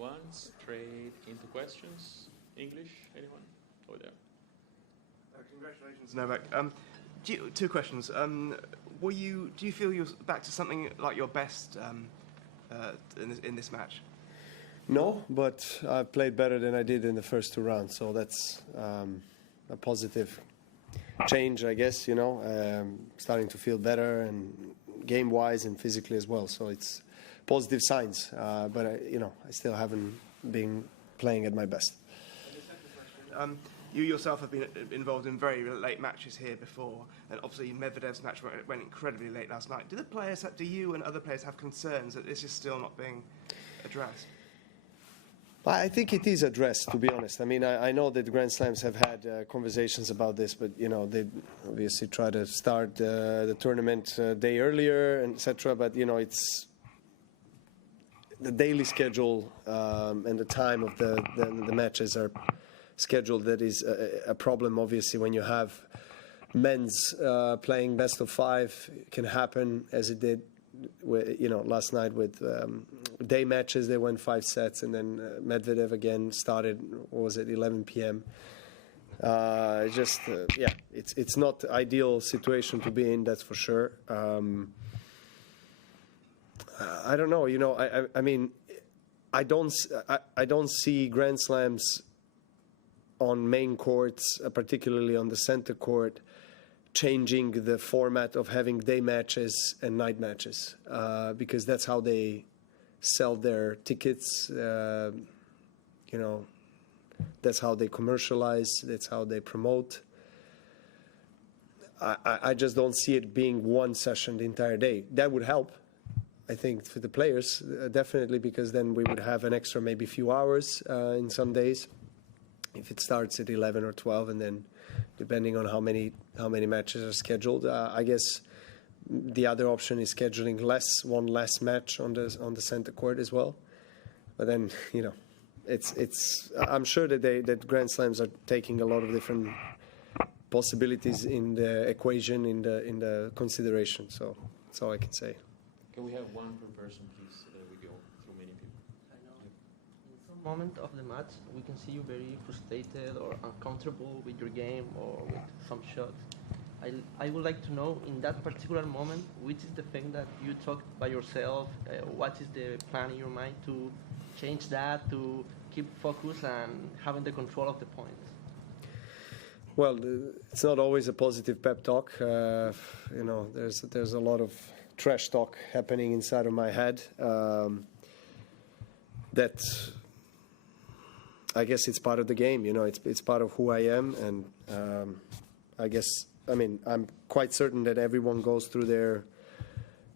everyone. Straight into questions. English, anyone? Over there. Congratulations, Novak. Two questions. Do you feel you're back to something like your best in this match? No, but I played better than I did in the first two rounds, so that's a positive change, I guess. Starting to feel better, and game-wise and physically as well. So it's positive signs, but I still haven't been playing at my best. And the second question, you yourself have been involved in very late matches here before, and obviously Medvedev's match went incredibly late last night. Do you and other players have concerns that this is still not being addressed? I think it is addressed, to be honest. I mean, I know that Grand Slams have had conversations about this, but they obviously try to start the tournament a day earlier, etc. But it's the daily schedule and the time of the matches are scheduled. That is a problem, obviously, when you have men's playing best of five. It can happen, as it did last night with day matches. They went 5 sets, and then Medvedev again started, what was it, 11 p.m. It's not the ideal situation to be in, that's for sure. I don't know. I mean, I don't see Grand Slams on main courts, particularly on the center court, changing the format of having day matches and night matches, because that's how they sell their tickets. That's how they commercialize. That's how they promote. I just don't see it being one session the entire day. That would help, I think, for the players, definitely, because then we would have an extra maybe few hours in some days if it starts at 11 or 12, and then depending on how many matches are scheduled. I guess the other option is scheduling one less match on the center court as well. But then I'm sure that Grand Slams are taking a lot of different possibilities in the equation, in the consideration. So that's all I can say. Can we have one per person, please? We go through many people. I know. In some moment of the match, we can see you very frustrated or uncomfortable with your game or with some shots. I would like to know, in that particular moment, which is the thing that you talk by yourself? What is the plan in your mind to change that, to keep focus and having the control of the points? Well, it's not always a positive pep talk. There's a lot of trash talk happening inside of my head. That I guess it's part of the game. It's part of who I am, and I'm quite certain that everyone goes through their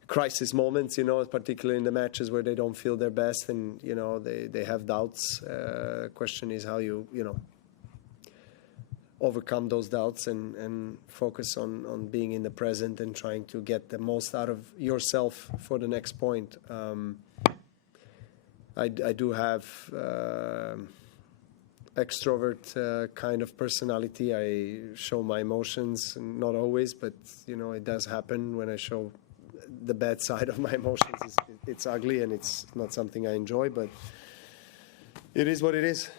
crisis moments, particularly in the matches where they don't feel their best, and they have doubts. Question is how you overcome those doubts and focus on being in the present and trying to get the most out of yourself for the next point. I do have extrovert kind of personality. I show my emotions, not always, but it does happen when I show the bad side of my emotions. It's ugly and it's not something I enjoy, but it is what it is.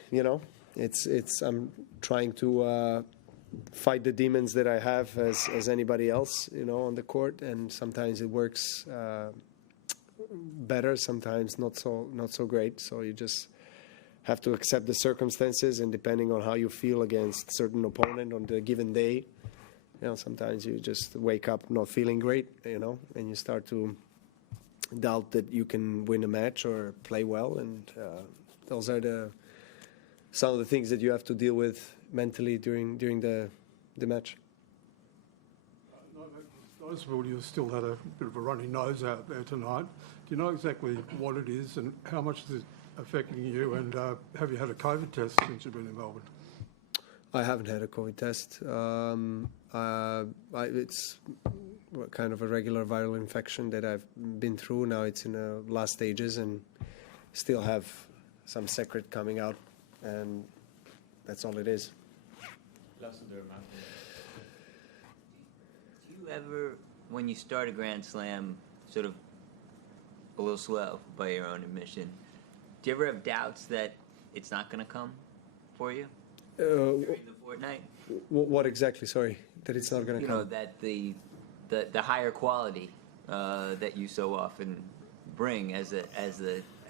I'm trying to fight the demons that I have as anybody else, on the court, and sometimes it works better, sometimes not so great. So you just have to accept the circumstances, and depending on how you feel against certain opponent on the given day, sometimes you just wake up not feeling great, and you start to doubt that you can win a match or play well, and those are some of the things that you have to deal with mentally during the match. Noticeable you still had a bit of a runny nose out there tonight. Do you know exactly what it is and how much is it affecting you, and have you had a COVID test since you've been in Melbourne? I haven't had a COVID test. It's kind of a regular viral infection that I've been through. Now it's in the last stages and still have some secret coming out, and that's all it is. Do you ever, when you start a Grand Slam, sort of a little slow by your own admission, Do you ever have doubts that it's not going to come for you Uh, during the fortnight? what exactly? Sorry, that it's not going to You come. know, that the higher quality that you so often bring as the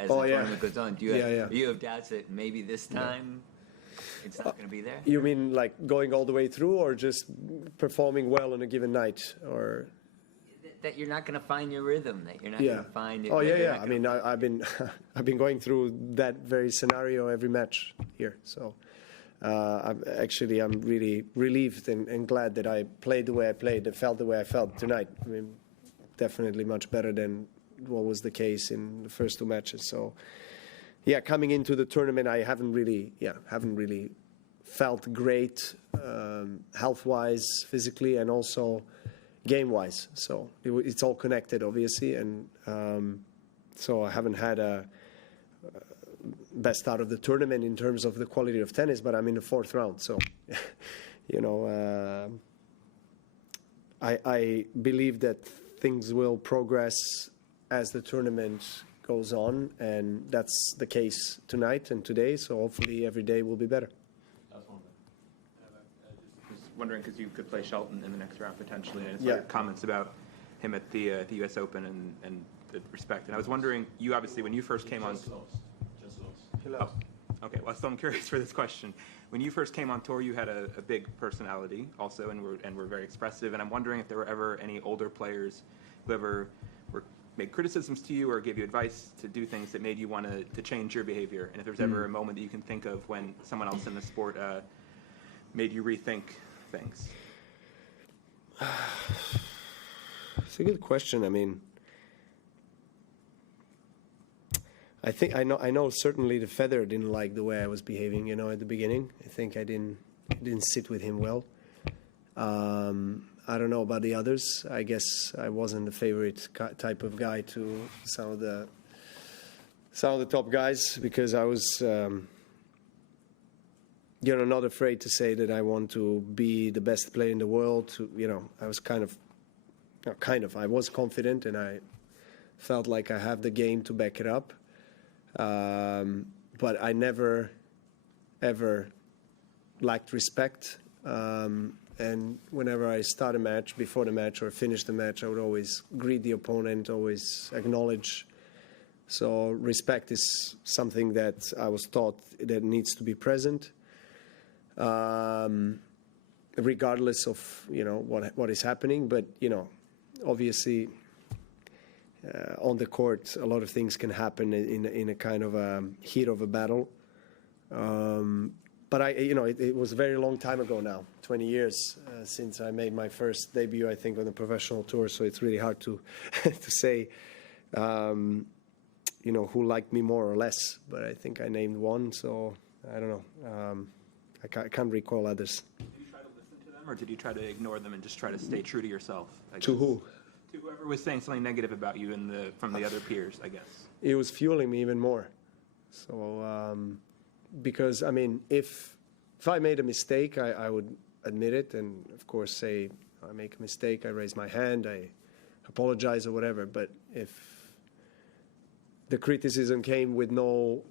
tournament goes on. Do you have doubts that maybe this time it's not going to be there? You mean like going all the way through, or just performing well on a given night, or? That you're not going to find your rhythm. That you're not Yeah. going to find it. Oh that yeah, you're yeah. not I gonna- mean, I've been I've been going through that very scenario every match here. So I'm really relieved and glad that I played the way I played and felt the way I felt tonight. I mean, definitely much better than what was the case in the first two matches. So yeah, coming into the tournament, I haven't really felt great health-wise, physically, and also game-wise. So it's all connected, obviously, and so I haven't had a best start of the tournament in terms of the quality of tennis, but I'm in the fourth round. So, you know, I believe that things will progress as the tournament goes on, and that's the case tonight and today. So hopefully every day will be better. Just was wondering, because you could play Shelton in the next round potentially, and Yeah. your comments about him at the U.S. Open and the respect. And I was wondering, you obviously, when you first came on... Oh, okay, well, so I'm curious for this question. When you first came on tour, you had a big personality also, and were very expressive. And I'm wondering if there were ever any older players who ever made criticisms to you or gave you advice to do things that made you want to change your behavior. And if there's ever a moment that you can think of when someone else in the sport made you rethink things. It's a good question. I mean, I think I know certainly the Federer didn't like the way I was behaving, you know, at the beginning. I think I didn't sit with him well. I don't know about the others. I guess I wasn't the favorite type of guy to some of the top guys, because I was, you know, not afraid to say that I want to be the best player in the world. You know, I was I was confident, and I felt like I have the game to back it up. But I never, ever lacked respect. And whenever I start a match, before the match or finish the match, I would always greet the opponent, always acknowledge. So respect is something that I was taught that needs to be present, regardless of, you know, what is happening. But, you know, obviously, on the court, a lot of things can happen in a kind of a heat of a battle. But it was a very long time ago now, 20 years since I made my first debut, I think, on the professional tour. So it's really hard to to say, you know, who liked me more or less. But I think I named one, so I don't know. I can't recall others. Did you try to listen to them, or did you try to ignore them and just try to stay true to yourself? To who? To whoever was saying something negative about you from the other peers, I guess. It was fueling me even more. So, because, I mean, if I made a mistake, I would admit it and, of course, say, I make a mistake, I raise my hand, I apologize or whatever. But if the criticism came with no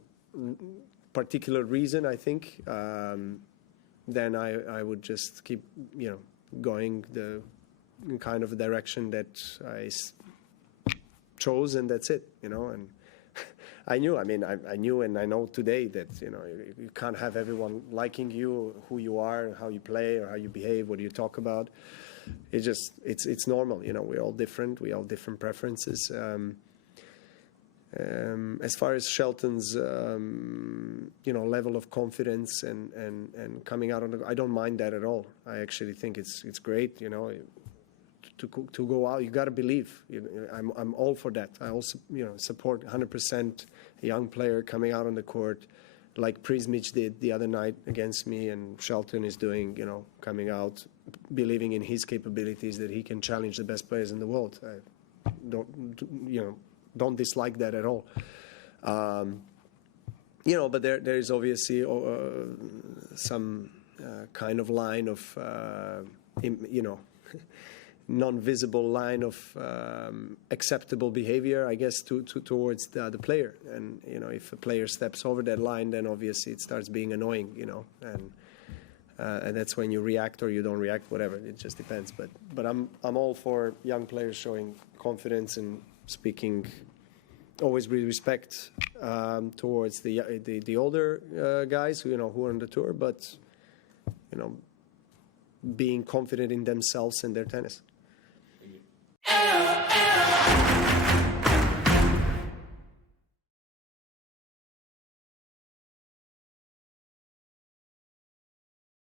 particular reason, I think, then I would just keep, you know, going the kind of direction that I chose, and that's it, you know. And I knew and I know today that, you know, you can't have everyone liking you, who you are, how you play, or how you behave, what you talk about. It's normal, you know. We're all different. We all have different preferences. As far as Shelton's, you know, level of confidence and coming out on the, I don't mind that at all. I actually think it's great, you know. To go out, you got to believe. I'm all for that. I also, you know, support 100% a young player coming out on the court, like Prismic did the other night against me, and Shelton is doing, you know, coming out, believing in his capabilities, that he can challenge the best players in the world. I don't dislike that at all. You know, but there is obviously some kind of line of, you know, non-visible line of acceptable behavior, I guess, towards the player. And if a player steps over that line, then obviously it starts being annoying, and that's when you react or you don't react, whatever. It just depends. But I'm all for young players showing confidence and speaking always with respect towards the older guys who are on the tour, but being confident in themselves and their tennis. Thank you.